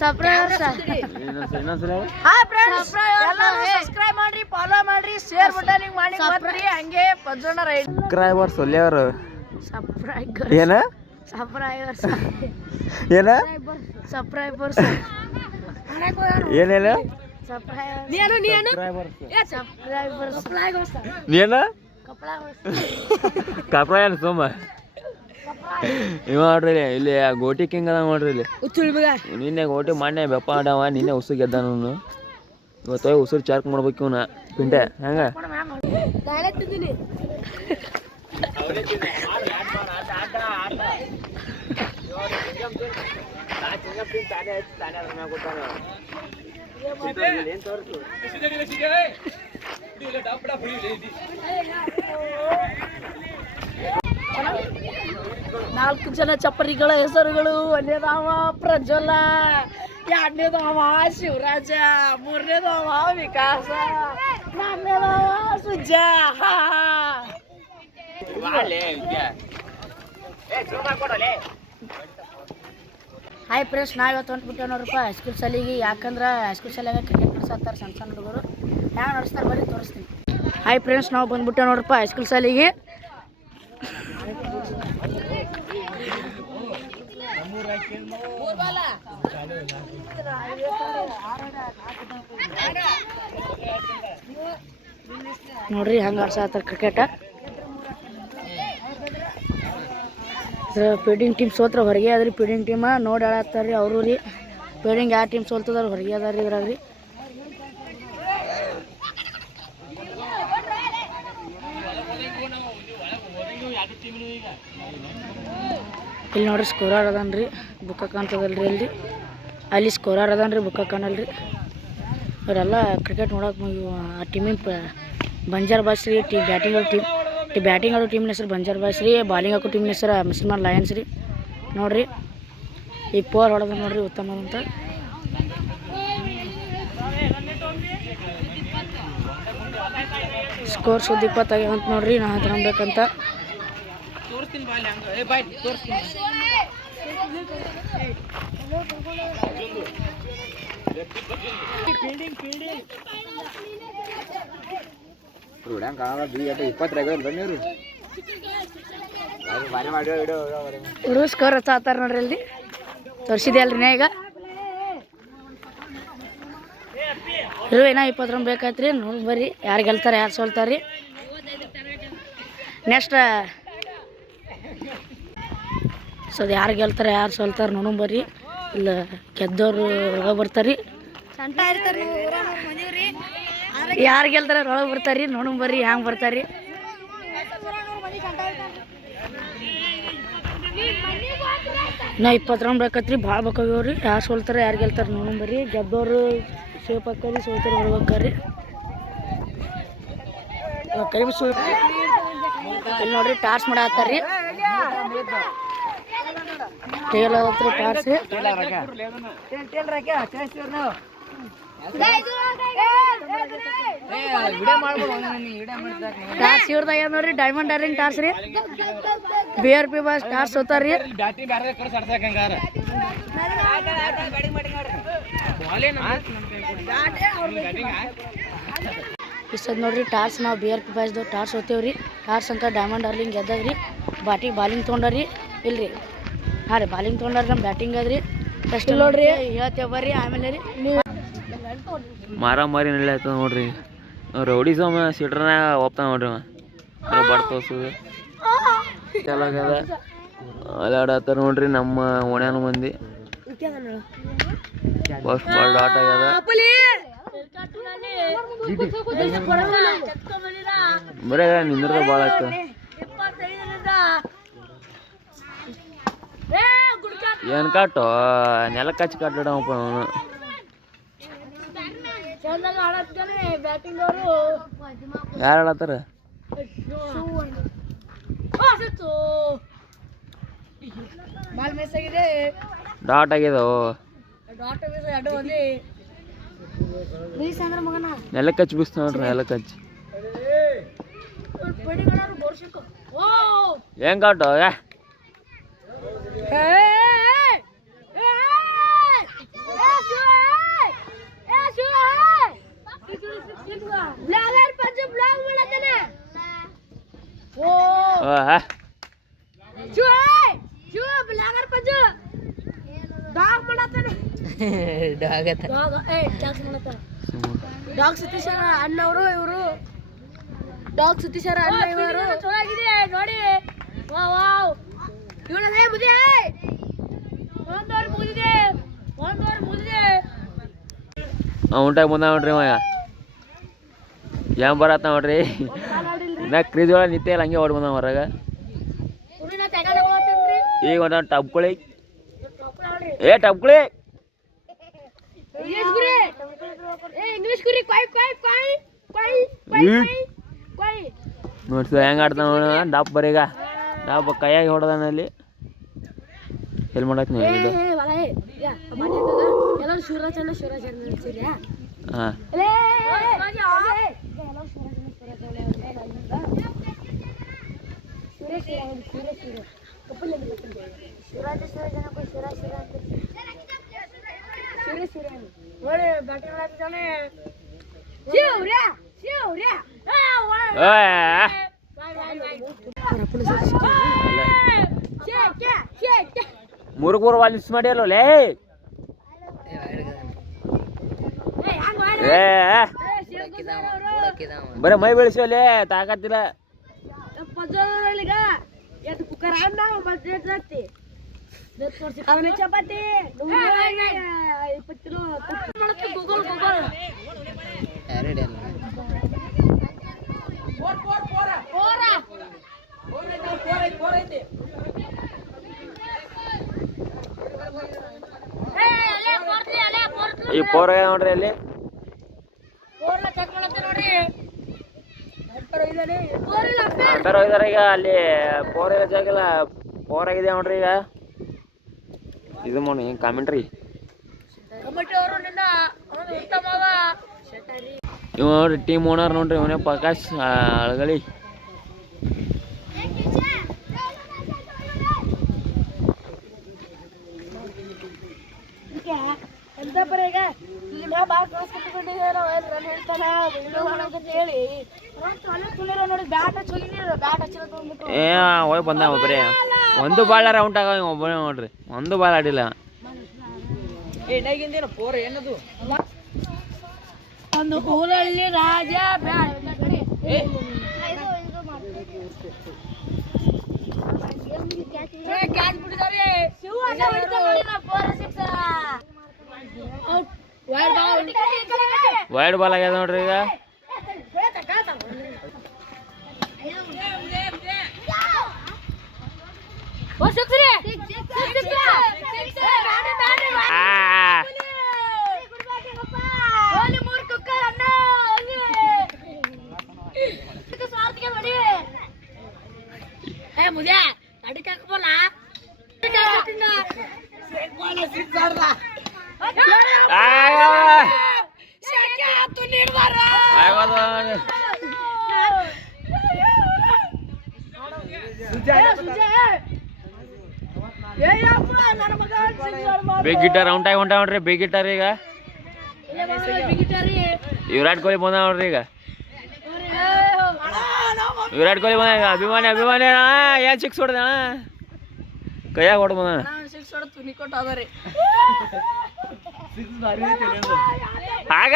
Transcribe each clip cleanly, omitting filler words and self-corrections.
Subscribe ಮಾಡ್ರಿ, follow ಮಾಡ್ರಿ, share button ಮಾಡಿ ಮಾಡ್ರಿ. ಹಂಗೆ ಪಜ್ಜಣ್ಣ ರೈಡ್ ಸಬ್ಸ್ಕ್ರೈಬರ್ಸ್ ಒಳ್ಳೆಯವರು ಏನ ಏನ ಏನೇನ ನೀನ ಕಪ್ಳ ಏನು ಸೋಮ ಇವ ನೋಡ್ರಿ ಇಲ್ಲಿ ಗೋಟಿ ಕಿಂಗ್ ಅದ ನೋಡ್ರಿ ಇಲ್ಲಿ ನಿನ್ನೆ ಗೋಟಿ ಮಾನ್ಯ ಬೆಪ್ಪ ಆಡವ ನಿನ್ನೆ ಉಸು ಗೆದ್ದಾನು ಇವತ್ತು ಉಸುರು ಚಾರ್ಕ್ ಮಾಡ್ಬೇಕು ಇವನ ಪಿಂಟೆ ಹೆಂಗ ನಾಲ್ಕು ಜನ ಚಪ್ಪರಿಗಳ ಹೆಸರುಗಳು. ಒಂದನೇದವ ಪ್ರಜ್ವಲ, ಎರಡನೇದವ ಶಿವರಾಜ, ಮೂರನೇದವ ವಿಕಾಸ, ನಾಲ್ಕನೇದವ ಸುಜ್ಜ. ಹಾಯ್ ಫ್ರೆಂಡ್ಸ್, ನಾವು ಇವತ್ತು ಹೊಂಟ್ಬಿಟ್ಟೇನೋರಪ್ಪ ಹೈಸ್ಕೂಲ್ ಶಾಲೆಗೆ. ಯಾಕಂದ್ರೆ ಹೈಸ್ಕೂಲ್ ಶಾಲೆಗೆ ಕ್ರಿಕೆಟ್ ನಡೆಸತ್ತಾರೆ ಸಣ್ಣ ಸಣ್ಣ ಹುಡುಗರು. ಹ್ಯಾಂಗೆ ನಡೆಸ್ತಾರೆ ಬರೀ ತೋರಿಸ್ತೀನಿ. ಹಾಯ್ ಫ್ರೆಂಡ್ಸ್, ನಾವು ಬಂದ್ಬಿಟ್ಟೆ ನೋಡ್ರಪ್ಪ ಹೈಸ್ಕೂಲ್ ಶಾಲೆಗೆ. ನೋಡ್ರಿ ಹಂಗೆ ಆಡ್ಸತ್ತಾರ ಕ್ರಿಕೆಟ. ಫೀಲ್ಡಿಂಗ್ ಟೀಮ್ ಸೋತ್ರ ಹೊರಗೆ ಅದ್ರಿ. ಫೀಲ್ಡಿಂಗ್ ಟೀಮ ನೋಡಿ ಆಡತ್ತಾರ್ರಿ ಅವರು ರೀ. ಫೀಲ್ಡಿಂಗ್ ಯಾವ ಟೀಮ್ ಸೋಲ್ತದಾರ ಹೊರಗೆ ಅದಾರ ಇದ್ರಾಗ ರೀ. ಇಲ್ಲಿ ನೋಡ್ರಿ ಸ್ಕೋರರ್ ಅದನ್ರಿ, ಬುಕ್ಕ ಕಾಣ್ತದಲ್ರಿ ಅಲ್ಲಿ. ಅಲ್ಲಿ ಸ್ಕೋರರ್ ಅದನ್ರಿ, ಬುಕ್ಕ ಕಾಣಲ್ರಿ. ಇವರೆಲ್ಲ ಕ್ರಿಕೆಟ್ ನೋಡಕ್ಕೆ ಆ ಟೀಮಿನ ಬಂಜಾರ್ ಬಾಯ್ಸ್ ರೀ. ಬ್ಯಾಟಿಂಗ್ ಆಡೋ ಟೀಮಿನ ಹೆಸರು ಬಂಜಾರ್ ಬಾಯ್ಸ್ ರೀ. ಬಾಲಿಂಗ್ ಹಾಕೋ ಟೀಮಿನ ಹೆಸರು ಮುಸಲ್ಮಾನ್ ಲಯನ್ಸ್ ರೀ. ನೋಡ್ರಿ ಈಗ ಪೋರ್ ಹೊಡೆದ ನೋಡ್ರಿ ಉತ್ತಮ ಅಂತ. ಸ್ಕೋರ್ ಸುದ್ದಿ 20 ಆಗ್ಯಾವ ಅಂತ ನೋಡ್ರಿ. ನಾವು ತಗೊಬೇಕಂತ ಹುಡುಗ ಸ್ಕೋರ್ ಹಚ್ಚಾತಾರ ನೋಡ್ರಿ. ಅಲ್ಲಿ ತೋರಿಸಿದೆ ಅಲ್ರಿ ನಾ ಈಗ. ಏನೋ 20 ರನ್ ಬೇಕಾಯ್ತು ನೋಡಿ ಬರ್ರಿ ಯಾರು ಗೆಲ್ತಾರೆ ಯಾರು ಸೋಲ್ತಾರೆ ರೀ. ನೆಕ್ಸ್ಟ್ ಸೊ ಅದು ಯಾರು ಗೆಲ್ತಾರೆ ಯಾರು ಸೋಲ್ತಾರೆ ನೋಡೋಣ ಬರ್ರಿ. ಇಲ್ಲ ಗೆದ್ದವ್ರು ಒಳಗೆ ಬರ್ತಾರೆ ರೀ. ಯಾರು ಗೆಲ್ತಾರೆ ಒಳಗೆ ಬರ್ತಾರೆ ರೀ. ನೋಡೋಣ ಬರ್ರಿ ಹ್ಯಾಂಗೆ ಬರ್ತಾರೆ ರೀ. ನಾ 20 ರನ್ ಬೇಕತ್ರಿ, ಭಾಳ ಬೇಕಾಗ್ಯವ್ರಿ. ಯಾರು ಸೋಲ್ತಾರೆ ಯಾರು ಗೆಲ್ತಾರೆ ನೋಡೋಣ ಬರ್ರಿ. ಗೆದ್ದವ್ರು ಸೇಫ್ ಹಾಕ್ರಿ, ಸೋಲ್ತಾರೆ ಹೊರಗೆ ಕಡಿಮೆ ಇಲ್ಲಿ ನೋಡ್ರಿ ಟಾರ್ಚ್ ಮಾಡತ್ತಾರ್ರಿ. ಟೇಲ್ ಆಗತ್ರಿ ಟಾರ್ಚ್. ಟಾರ್ಚ್ ಇವ್ರದಾಗ ನೋಡ್ರಿ ಡೈಮಂಡ್ ಡಾರ್ಲಿಂಗ್ ಟಾರ್ಚ್ ರೀ. BRP ಬಾಸ್ ಟಾರ್ಚ್ ಹೋತಾರ್ರಿ. ಇಷ್ಟದ ನೋಡ್ರಿ ಟಾರ್ಚ್ ನಾವು BRP ಬಾಯ್ಸ್ದು ಟಾರ್ಚ್ ಹೋಗ್ತೇವ್ರಿ. ಟಾರ್ಚ್ ಅಂತ ಡೈಮಂಡ್ ಡಾರ್ಲಿಂಗ್ ಗೆದ್ದಾಗ್ರಿ. ಬಾಲಿಂಗ್ ತೊಗೊಂಡ್ರಿ ಇಲ್ರಿ. ಹಾಂ ರೀ ಬಾಲಿಂಗ್ ತೊಗೊಂಡ್ರಿ. ನಮ್ಮ ಬ್ಯಾಟಿಂಗ್ ಅದ್ರಿ. ಫಸ್ಟ್ ನೋಡ್ರಿ ಹೇಳ್ತೇವೆ ಬರ್ರಿ. ಆಮೇಲೆ ರೀ ಮಾರಿ ನಳ್ಳಿ ಆಯ್ತದ ನೋಡ್ರಿ. ರೌಡಿ ಸೋಮ ಸಿಟ್ರನಾಗ ಹೋಗ್ತಾನ ನೋಡ್ರಿ. ಬಡ್ ತೋರ್ಸೋದು ಎಲ್ಲಾಗದ ಅಲ್ಲಾಡತ್ತಾರ ನೋಡ್ರಿ ನಮ್ಮ ಓಣ್ಯಾನ ಮಂದಿ. ಫಸ್ಟ್ ಬಾಲ್ ಡಾಟ್ ಆಗ್ಯದ. ಬರೇ ನಿಂದ್ರದ ಭಾಳ ಆಗ್ತದ. ಏನು ಕಾಟು ನೆಲಕ್ಕೆ ಹಚ್ಚಿ ಕಾಟ್ಬಿಡಪ್ಪ ಅವನು. ಯಾರು ಹೇಳತ್ತಾರ? ಡಾಟ್ ಆಗ್ಯದೋ ನೆಲಕ್ಕೆ ಹಚ್ಚಿ ಬೀಸ್ತ ನೋಡ್ರಿ. ನೆಲಕ್ಕೆ ಹಚ್ಚಿ ಹೆಂಗ್ ಕಾಟು ಡಾಗ್ ಸತೀಶರ ಅಣ್ಣವರು ಇವರು ಡಾಗ್ ಸತೀಶರ ಅಣ್ಣ ಇವರು ಚೆನ್ನಾಗಿದೆ ನೋಡಿ ವಾವ್ ಇವಳೇ ಮುದಿ ಒಂದೋರ್ ಮುಗಿದಿದೆ ಉಂಟಾಗಿ ಬಂದ ನೋಡ್ರಿ ಅವ ಏನ್ ಬರತ್ತ ನೋಡ್ರಿ ನಾ ಕ್ರೀಜ್ ಒಳಗೆ ನಿತ್ಯ ಇಲ್ಲ ಹಂಗೆ ಓಡ್ ಬಂದ ಹೊರಗ ಈಗ ಒಂದ ಟಬ್ಕೊಳಿ ಟಬ್ಕೊಳಿ ನೋಡ್ಸ ಹೆಂಗ ಆಡ್ತಾನ ನೋಡ ಡಾಪ್ ಬರೀಗ ಡಾಪ್ ಕೈಯಾಗಿ ಹೊಡೆದಾನಲ್ಲಿ ಎಲ್ಲಿ ಮಾಡಕ್ ನೀವು ಹಾಂ ಮೂರು ವಾಲ್ ಮಿಸ್ ಮಾಡಿ ಅಲ್ಲೇ ಬರೀ ಮೈ ಬೆಳೆಸೋಲೆ ತಾಕತ್ತಿಲ್ಲ ಚಪಾತಿ ಈ ಪೋರ್ ನೋಡ್ರಿ ಅಲ್ಲಿ ಅಂತಾರ ಹೋಗಿದಾರೆ ಈಗ ಅಲ್ಲಿ ಪೋರ್ ಇಲ್ಲ ಜಾಗಿಲ್ಲ ಪೋರ್ ಆಗಿದೆ ನೋಡ್ರಿ ಈಗ ಇದು ಮಾಡಿ ಕಾಮೆಂಟ್ರಿ ಇವ ನೋಡ್ರಿ ಟೀಮ್ ಓನರ್ ನೋಡ್ರಿ ಇವನೇ ಪ್ರಕಾಶ್ ಅಳಗಳಿ ಹೋಗಿ ಬಂದ ಒಬ್ಬರೇ ಒಂದು ಬಾಳ ರೌಂಡ್ ಆಗ ಒಬ್ಬನೇ ನೋಡ್ರಿ ಒಂದು ಬಾಲ್ ಆಡಿಲ್ಲ ಒಂದು ಊರಲ್ಲಿ ರಾಜ ವೈಡ್ ಬಾಲ್ ಆಗ್ಯದ ನೋಡ್ರಿ ಈಗ ಬಿಗ್ ಗಿಟಾರ್ ಔಟ್ ಆಗಿ ಹೊಂಟ ನೋಡ್ರಿ ಬಿಗ್ ಗಿಟಾರ್ ಈಗ ವಿರಾಟ್ ಕೊಹ್ಲಿ ಬಂದ ನೋಡ್ರಿ ಈಗ ವಿರಾಟ್ ಕೊಹ್ಲಿ ಬಂದ ಅಭಿಮಾನಿ ಅಭಿಮಾನಿ ಅಣ್ಣ ಏನ್ ಸಿಕ್ಸ್ ಹೊಡೆದ ಅಣ್ಣ ಕೈಯಾಗ ಹೊಡೆದ ಬಂದ ಆಗ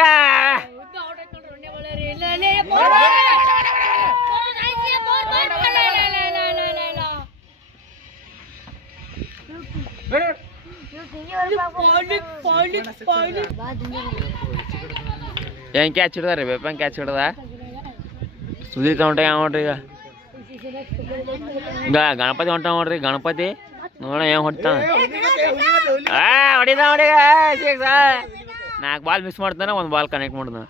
ಹೆಂಗ್ ಕ್ಯಾಚ್ ಹಿಡ್ದಾರಿ ಬೇಪಂಗ್ ಕ್ಯಾಚ್ ಹಿಡ್ದ ಸುದೀಪ್ ಹೊಂಟ ನೋಡ್ರಿ ಈಗ ಗಣಪತಿ ಹೊಂಟ ನೋಡ್ರಿ ಗಣಪತಿ ನೋಡ ಹೆಂಗ್ ಹೊಂಟಾನ ಹೊಡಿದ ಹೊಡಿಗ 4 ಬಾಲ್ ಮಿಸ್ ಮಾಡ್ತಾನ 1 ಬಾಲ್ ಕನೆಕ್ಟ್ ಮಾಡ್ತಾನ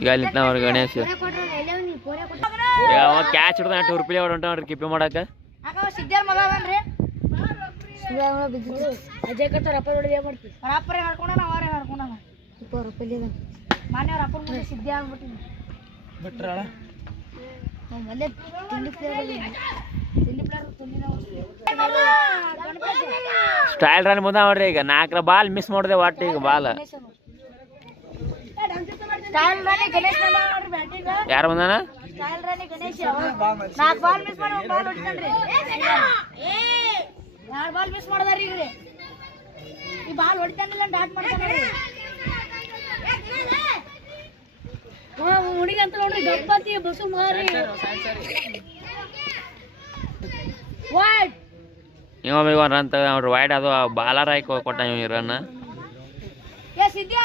ಈಗ ಅಲ್ಲಿ ಅವ್ರ ಗಣೇಶ್ ಕ್ಯಾಚ್ ಹಿಡ್ದ 2 ರೂಪಾಯಿ ಹೊಂಟ ನೋಡ್ರಿ ಕಿಪ್ಪಿ ಮಾಡಕ ಅಜಯ್ ಕತ್ತ ರಪ್ಪ ಹೊಡೆದ ಮಾಡ್ತೀವಿ ರಾಪರೇ ಹಾಡ್ಕೊಂಡ ಅವರೇ ಹಾಡ್ಕೊಂಡ ರೂಪಾಯಿ ಮಾನ್ಯ ರಪ್ಪ ಮುಂದೆ ಸಿದ್ಧಿ ಆಗ್ಬಿಟ್ಟಿನಿ ಬಿಟ್ರಳ ಮಲ್ಲೆ ತಿಂಡಿ ಪ್ಲೇಯರ್ ಸ್ಟೈಲ್ ರನ್ ಬಂದ ನೋಡ್ರಿ ಈಗ 4 ಬಾಲ್ ಮಿಸ್ ಮಾಡಿದೆ ಒಟ್ಟು ಈಗ ಬಾಲ್ ಯಾರು ಬಂದಾನ ಸಾಯಲ್ ರಾಣಿ ಗಣೇಶ್ 4 ಬಾಲ್ ಮಿಸ್ ಮಾಡಿ 1 ಬಾಲ್ ಹೊಡಿತಾನ್ರಿ 2 ಬಾಲ್ ಮಿಸ್ ಮಾಡದಾರಿ ಈಗ ಈ ಬಾಲ್ ಹೊಡಿತಾನಿಲ್ಲ ಡಾಟ್ ಮಾಡ್ತಾನ್ರಿ ಹುಡುಗಿ ಅಂತ ನೋಡ್ರಿ ಗಪ್ಪತಿ ಬಸು ಮಾರಿ ವೈಟ್ ಇವ ರನ್ ತಗೊಂಡ್ರಿ ವೈಡ್ ಅದು ಬಾಲರ್ ಹಾಕಿ ಕೊಟ್ಟ ಇವ್ ರನ್ ಏ ಸಿದ್ಯಾ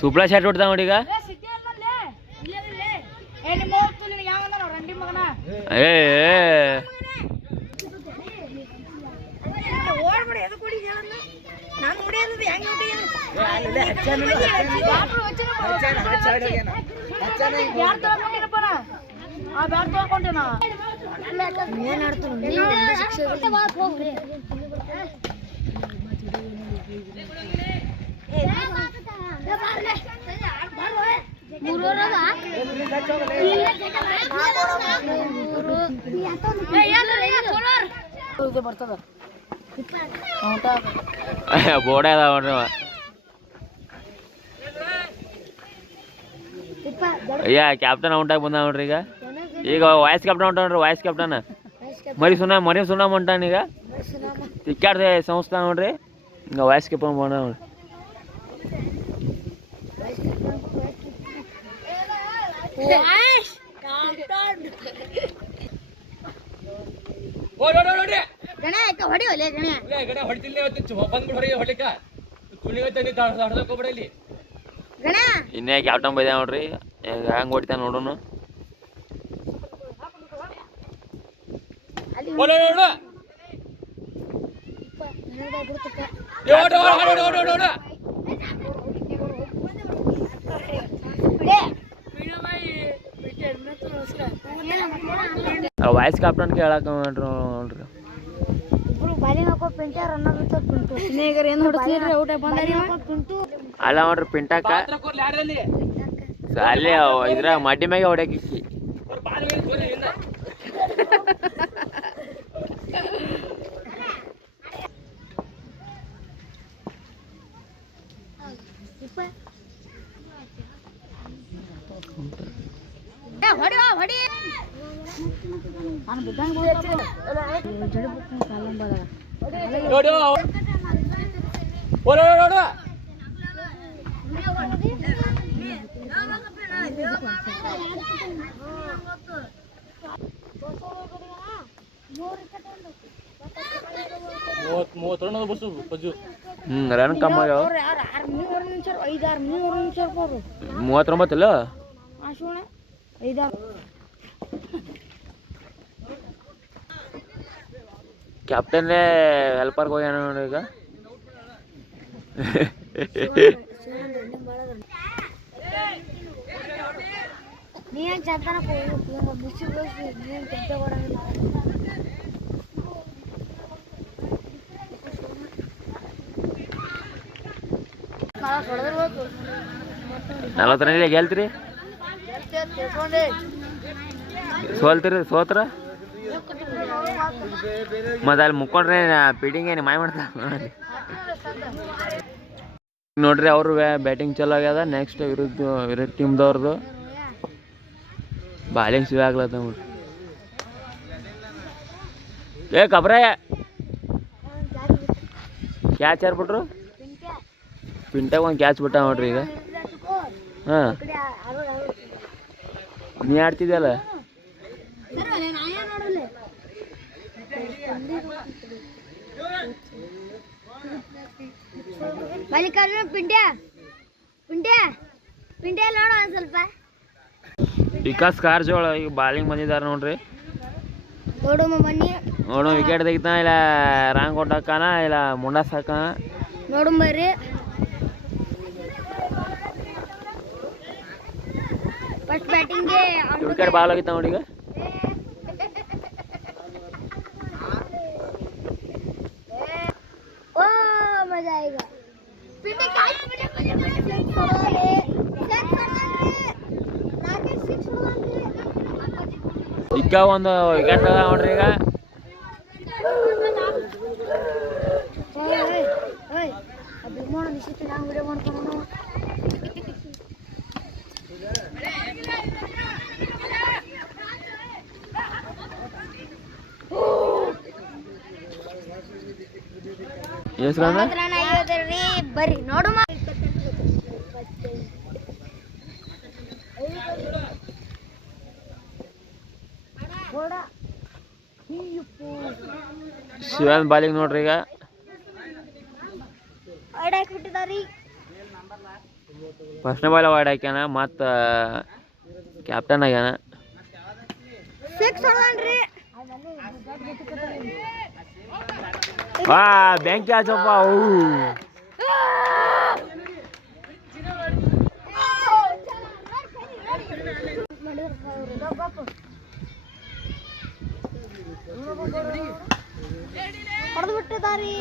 ಸುಬ್ಲಾ ಶಾಟ್ ಹೊಡ್ತಾವ ನೋಡಿ ಈಗ ಏ ಸಿದ್ಯಾ ಅಲ್ಲಲೇ ಇಲ್ಲೇ ಏ ನಿಮ್ಮ ಹೋಗ್ತು ನಿನಗೆ ಯಾವನ ನಾವು ರಂಡಿ ಮಗನ ಏ ಓಡ್ಬಿಡಿ ಎದು ಕೊಡಿ ಹೇಳನ್ನ ನಾನು ಹೊಡಿಯೋದು ಹೆಂಗ್ ಹೊಡಿಯೋದು ಬ್ಯಾಟ್ ತಗೊಂಡಿನಪ್ಪ ನಾ ಆ ಬ್ಯಾಟ್ ತಗೊಂಡೆ ನಾ ಏನ್ ಆಡ್ತಾನೆ ಹೋಗ್ರಿ ಬರ್ತದ ಬೋರ್ಡ್ ಅದಾವ ನೋಡ್ರಿ ಅಯ್ಯ ಕ್ಯಾಪ್ಟನ್ ಔಟಾಗಿ ಬಂದ ನೋಡ್ರಿ ಈಗ ವಾಯ್ಸ್ ಕ್ಯಾಪ್ಟನ್ ಔಟ್ ನೋಡ್ರಿ ವಾಯ್ಸ್ ಕ್ಯಾಪ್ಟನ್ ಮರಿ ಸುಣ್ಣ ಹೊಂಟಾನ ಈಗ ತಿಕ್ಕಾಡ್ದೆ ಸಂಸ್ಥಾ ನೋಡ್ರಿ ಈಗ ವಾಯ್ಸ್ ಕ್ಯಾಪ್ಟನ್ ಬಂದ ನೋಡ್ರಿ ಇನ್ನೇ ಕ್ಯಾಪ್ಟನ್ ಬೈದ ನೋಡ್ರಿ ಹೆಂಗ್ ಹೊಡಿತಾನ ನೋಡೋನು ವಾಯ್ಸ್ ಕ್ಯಾಪ್ಟನ್ ಕೇಳಕ್ ನೋಡ್ರಿ ಅಲ್ಲ ನೋಡ್ರಿ ಪಿಂಟಾಕ ಅಲ್ಲೇ ಇದ್ರ ಮಡ್ಡಿ ಮ್ಯಾಗೆ ಹೊಡ್ಯಾಕಿಕ್ಕಿ ರನ್ ಕಮ್ಮ 39 ಕ್ಯಾಪ್ಟನ್ ಹೆಲ್ಪರ್ ಹೋಗ್ಯಾನ ನೋಡ್ರಿ ಈಗ ನೀನ್ ಚಂತನ ಬಿಸಿ ನೀನ್ ಕೆಂಪೆ ಕೊಡಂಗಿಲ್ಲ 40 ಗೆಲ್ತೀರಿ ಸೋತ್ರ ಮತ್ತೆ ಅಲ್ಲಿ ಮುಕ್ಕೊಂಡ್ರೆ ಫೀಲ್ಡಿಂಗ್ ಏನು ಮಾಯ ಮಾಡ್ತಾ ನೋಡ್ರಿ ಅವ್ರು ಬ್ಯಾಟಿಂಗ್ ಚಲೋ ಆಗ್ಯದ ನೆಕ್ಸ್ಟ್ ವಿರುದ್ಧ ಟೀಮ್ದವ್ರದ್ದು ಬಾಲಿಂಗ್ ಸಿಗ ಆಗ್ಲತ್ತ ನೋಡ್ರಿ ಏ ಕಬ್ರಾಯ ಕ್ಯಾಚ್ ಯಾರು ಪಿಂಟಾಗ ಒಂದು ಕ್ಯಾಚ್ ಬಿಟ್ಟ ನೋಡ್ರಿ ಈಗ ಹಾಂ ನೀ ಆಡ್ತಿದ್ಯಲ್ಲ ಮಲ್ಲಿಕಾರ್ಜುನ ಪಿಂಡ್ಯ ನೋಡ ಒಂದು ಸ್ವಲ್ಪ ವಿಕಾಸ್ ಕಾರಜೋಳ ಈಗ ಬಾಲಿಂಗ್ ಬಂದಿದ್ದಾರೆ ನೋಡ್ರಿ ನೋಡು ವಿಕೆಟ್ ತೆಗಿತಾನ ಇಲ್ಲ ರಾಂಗ್ ಕೊಟ್ಟಾಕಾನ ಇಲ್ಲ ಮುಂಡಾಸ್ ಹಾಕಾನ ನೋಡು ಬರ್ರಿ ಫಸ್ಟ್ ಬ್ಯಾಟಿಂಗ್ಗೆ ವಿಕೆಟ್ ಬಾಲ್ ಆಗಿತ್ತ ನೋಡಿ ಈಗ ओ मजा आएगा पिंडे ಈಗ ಒಂದು ವಿಕೆಟ್ ಅದ ನೋಡ್ರಿ ಈಗ ಅಭಿಮಾನ ನಿಶ್ಚಿತ ನಾವು ವಿಡಿಯೋ ಮಾಡ್ಕೊಂಡು ಹೆಸ್ರಣ್ಣ ಬರ್ರಿ ನೋಡು ಶಿವನ್ ಬಾಲಿಗೆ ನೋಡ್ರಿ ಈಗ ಫಸ್ಟ್ನೇ ಬಾಲ್ ವಾಯ್ಡ್ ಹಾಕ್ಯಾನ ಮತ್ತು ಕ್ಯಾಪ್ಟನ್ ಆಗ್ಯಾನ. ಬೆಂಕಿ ಹಚ್ಚಪ್ಪ ಅವು ಹೊಡೆದು ಬಿಟ್ಟಿದಾರಿ.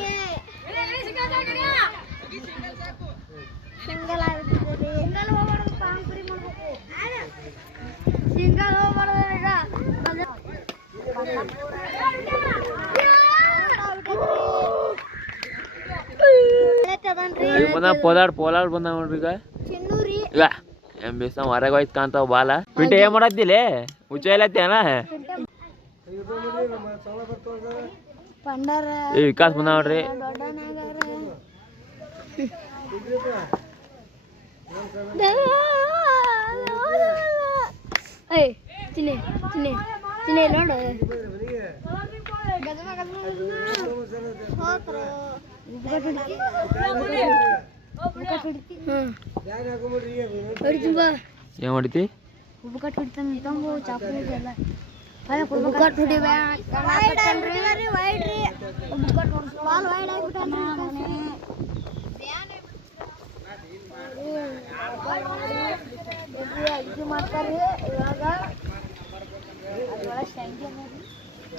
ಸಿಂಗಲ್ ಆಗ್ಬಿಟ್ಟಿದೆ. ಸಿಂಗಲ್ ಹೋಗ್ಬಾರ್ದು, ಪಾಂಪುರಿ ಮಾಡ್ಬೇಕು. ಸಿಂಗಲ್ ಹೋಗ್ಬಾರ್ದು ಈಗ. ಪೋಲಾಡ್ ಬಂದ ನೋಡ್ರಿ ಈಗ. ಚಿನ್ನೂರಿ ಈಗ ಏನ್ ಬೇಸ ಹೊರಗೆ ಹೋಯ್ತು ಕಾಂತಾವ ಬಾಲ. ಪಿಂಟೆ ಏನ್ ಮಾಡತ್ತಿಲ್ಲ ಹುಚ್ಚ ಇಲ್ಲತ್ತೇನ ಪಂಡಾರ ಈ ವಿಕಾಸ್ ಬಂದ ನೋಡ್ರಿ. ಚಿನ್ನೆ ಚಿನ್ನೆ ಚಿನ್ನೆ ನೋಡು ಏನ್ ಹೊಡಿತಿ ಉಬ್ಬುಕಟ್ಟು ಹೊಡಿತಾನೆ ತಂಬು ಚಾಕು ಎಲ್ಲ ಇದು ಮಾಡ್ತಾರೆ ಇವಾಗ.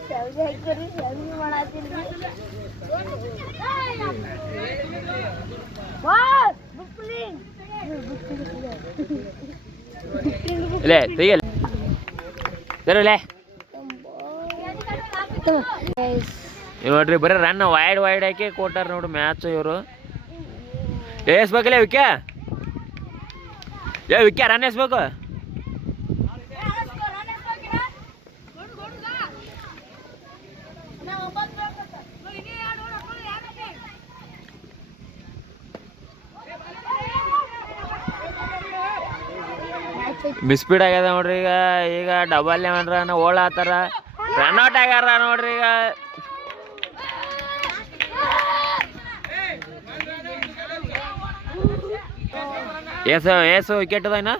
ಶಾವಿಗೆ ಹಾಕ್ರಿ, ಶಾವಿಗೆ ಮಾಡತ್ತೀನಿ. ಇಲ್ಲೇ ತೆಗಿಯಲ್ಲ ಸರಲೇ ನೋಡ್ರಿ ಬರೀ ರನ್ ವೈಡ್ ಹಾಕಿ ಕೊಟ್ಟಾರ ನೋಡ್ರಿ ಮ್ಯಾಚ್ ಇವರು. ಎಸ್ಬೇಕಲ್ಲ ವಿಕ್ಯಾ ವಿಕ್ಯಾ ರನ್ ಎಸ್ಬೇಕು. ಮಿಸ್ಪೀಡ್ ಆಗ್ಯದ ನೋಡ್ರಿ ಈಗ. ಈಗ ಡಬಲ್ ರನ್ ಓಡಾತಾರ, ರನ್ಔಟ್ ಆಗ್ಯಾರ ನೋಡ್ರಿ ಈಗ. ಏಸು ವಿಕೆಟ್ ಅದ ಇನ್ನ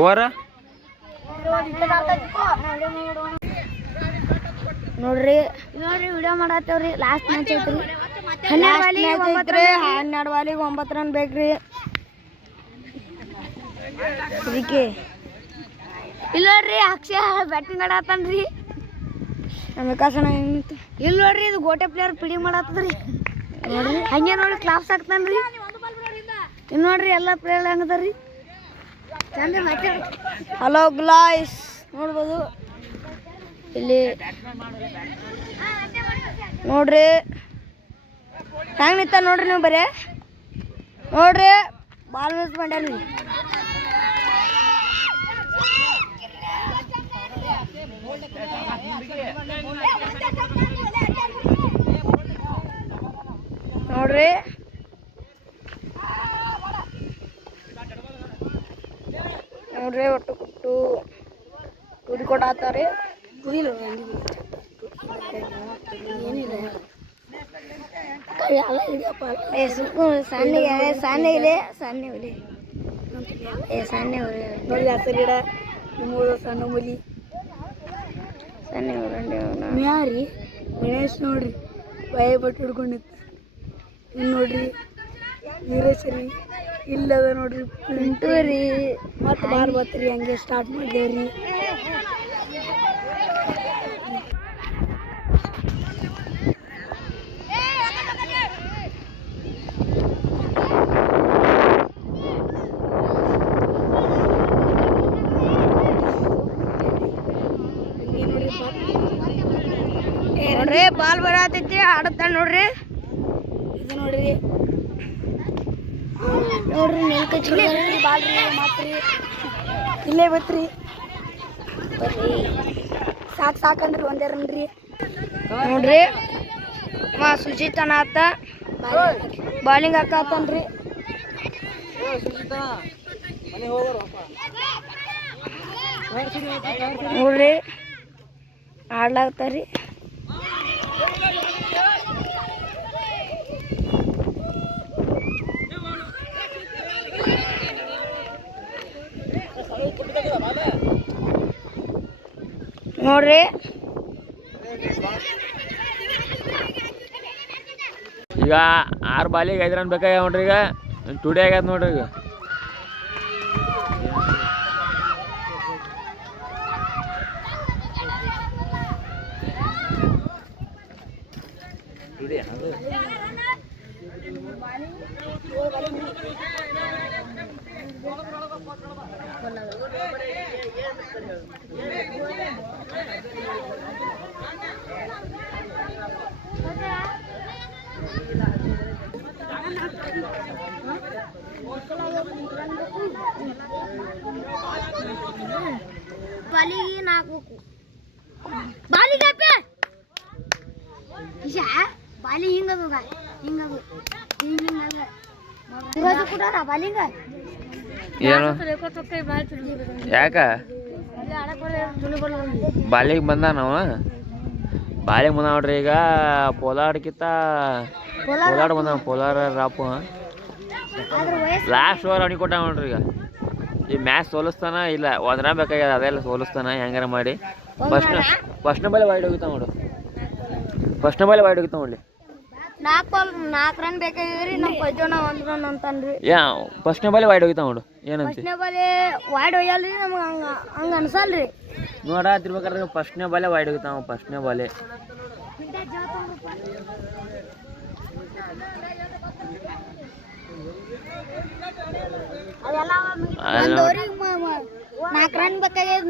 ಓವರ್ ನೋಡ್ರಿ ವಿಡಿಯೋ ಮಾಡತ್ತೇವ್ರಿ. ಲಾಸ್ಟ್ ಮ್ಯಾಚ್ ಐತ್ರಿ. 12 ಬಾಲಿಗೆ 9 ರನ್ ಬೇಕ್ರಿ. ಇದಕ್ಕೆ ಇಲ್ಲ ನೋಡ್ರಿ ಅಕ್ಷಯ ಬ್ಯಾಟಿಂಗ್ ಆಡತ್ತನ್ರಿ. ನಮ್ಮ ವಿಕಾಸಣ್ಣ ಇಲ್ಲ ನೋಡ್ರಿ ಇದು ಗೋಟೆ ಪ್ಲೇಯರ್ ಪಿಡಿ ಮಾಡತ್ತದ್ರಿ. ನೋಡ್ರಿ ಹಂಗೆ ನೋಡಿ ಕ್ಲಾಪ್ಸ್ ಹಾಕ್ತಾನ್ರಿ. ಇನ್ನು ನೋಡ್ರಿ ಎಲ್ಲ ಪ್ಲೇಯರ್ ಹಂಗದಾರ್ರಿ. ಹಲೋ ಗ್ಲಾಯ್ಸ್ ನೋಡ್ಬೋದು ಇಲ್ಲಿ ನೋಡ್ರಿ ಹೆಂಗ್ ನಿಂತ ನೋಡ್ರಿ. ನೀವು ಬರೇ ನೋಡ್ರಿ ಬಾಲ್ ಮಿಸ್ ಮಾಡ್ಯಾರ್ರಿ. ನೋಡ್ರಿ ನೋಡ್ರಿ ಒಟ್ಟು ಕೊಟ್ಟು ತುಡಿ ಕೊಡಾತಾರೆ. ಸಣ್ಣ ಮುಲಿ ಮ್ಯಾರಿ ಗಣೇಶ್ ನೋಡ್ರಿ ಬಾಯಿ ಬಟ್ಟು ಹಿಡ್ಕೊಂಡಿತ್ತು. ಇನ್ನು ನೋಡ್ರಿ ವೀರೇಶ್ವರಿ ಇಲ್ಲದ ನೋಡ್ರಿ ಪಿಂಟು ರೀ. ಮತ್ತೆ ಬಾರ್ ಬತ್ರಿ ಹಂಗೆ ಸ್ಟಾರ್ಟ್ ಮಾಡಿದೇವ್ರಿ. ನೋಡ್ರಿ ಬಾಲ್ ಬರತೈತಿ ಆಡತ್ತ ನೋಡ್ರಿ. ಇದು ನೋಡ್ರಿ ನೋಡ್ರಿ ನೆಲ್ಕಿ ಬಾಲ್ ರೀ ಮಾತ್ರಿ ಇಲ್ಲೇ ಬತ್ರಿ ಬರ್ರಿ ಸಾಕಂದ್ರಿ ಒಂದೇ ರನ್ ರೀ. ನೋಡ್ರಿ ಸುಜಿತ್ ಅನಾಥ ಬಾಲಿಂಗ್ ಹಾಕತ್ತನ್ರಿ ನೋಡ್ರಿ ಆಡ್ಲಾಗ್ತಾರಿ ನೋಡ್ರಿ ಈಗ 6 ಬಾಲಿಗೆ 5 ರನ್ ಬೇಕಾಗ್ಯಾವ ನೋಡ್ರಿ ಈಗ ಟುಡೇ ಆಗ್ಯದ ನೋಡ್ರಿ ಈಗ ಬಾಲಿಗೆ ನಾಲ್ಕು ಬಾಲಿಗೆ ಬಾಲಿ ಹಿಂಗದು ಹಿಂಗದು ಹಿಂಗದು ಕೊಟ್ಟಾರ ಬಾಲಿಂಗ ಏನು ಯಾಕ ಬಾಲಿಗೆ ಬಂದ ನಾವು ಬಾಲಿಗೆ ಬಂದ ನೋಡ್ರಿ ಈಗ ಪೋಲಾಡ್ಕಿಂತ ಪೋಲಾಡ್ ಬಂದ ಪೋಲಾರ ರಾಪು ಲಾಸ್ಟ್ ಓವರ್ ಅವನಿಗೆ ಕೊಟ್ಟ ನೋಡ್ರಿ ಈಗ ಈ ಮ್ಯಾಚ್ ಸೋಲಿಸ್ತಾನ ಇಲ್ಲ 1 ರನ್ ಬೇಕಾಗ್ಯದ ಅದೆಲ್ಲ ಸೋಲಿಸ್ತಾನ ಹೆಂಗಾರ ಮಾಡಿ ಫಸ್ಟ್ನ ಬಾಲಿ ವೈಡ್ ಹೋಗಿತ್ತ ನೋಡು ಫಸ್ಟ್ನ ಬಾಲಿ ವೈಡ್ ಹೋಗಿತ್ತ ನೋಡ್ಲಿ 4 ರನ್ ಬೇಕಾಗಿದ್ರಿ ನಮ್ಮ ಪೈಜೋಣ 1 ರನ್ ಅಂತನ್ರಿ ಫಸ್ಟ್ನ ಬಾಲಿ ವೈಡ್ ಹೋಗಿತ್ತ ನೋಡು ಏನಂತ ಫಸ್ಟ್ನೇ ಬಾಲಿ ವೈಡ್ ಹೋಗ್ಯಲ್ರಿ ನಮ್ಗೆ ಹಂಗೆ ಅನ್ಸಲ್ರಿ ನೋಡತ್ತಿರ್ಬೇಕಾದ್ರೆ ಫಸ್ಟ್ನೇ ಬಾಲೆ ವೈಡ್ ಹೋಗಿತ್ತ ಫಸ್ಟ್ನೇ ಬಾಲೆ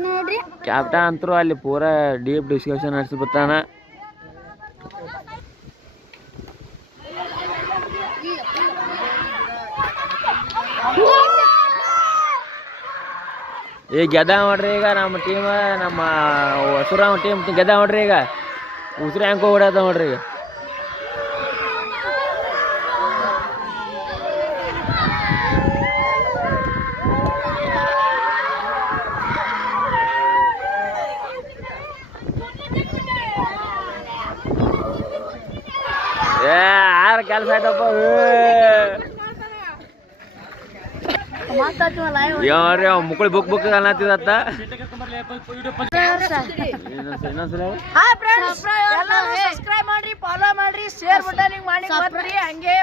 ನೋಡ್ರಿ ಕ್ಯಾಪ್ಟನ್ ಅಂತರೂ ಅಲ್ಲಿ ಪೂರಾ ಡೀಪ್ ಡಿಸ್ಕಷನ್ ನಡೆಸಿ ಬರ್ತಾನ ಈಗ ಗೆದ್ದ ನೋಡ್ರಿ ಈಗ ನಮ್ಮ ಟೀಮ್ ನಮ್ಮ ಹೊಸೂರ ಟೀಮ್ ಗೆದ್ದ ನೋಡ್ರಿ ಈಗ ಉಸಿರು ಹೆಂಗೆ ಹೋಗ್ಬಿಡತ್ತ ನೋಡ್ರಿ ಈಗ ಯಾರ ಕೆಲಸ ಆಯ್ತಪ್ಪ ನೋಡ್ರಿ ಮುಕ್ಕಳಿ ಬುಕ್ ಬುಕ್ ಅನ್ನತ್ತಿದತ್ತ ಸಬ್ಸ್ಕ್ರೈಬ್ ಮಾಡ್ರಿ ಫಾಲೋ ಮಾಡ್ರಿ ಶೇರ್ ಬಟನ್ ಮಾಡಿ ಹಂಗೆ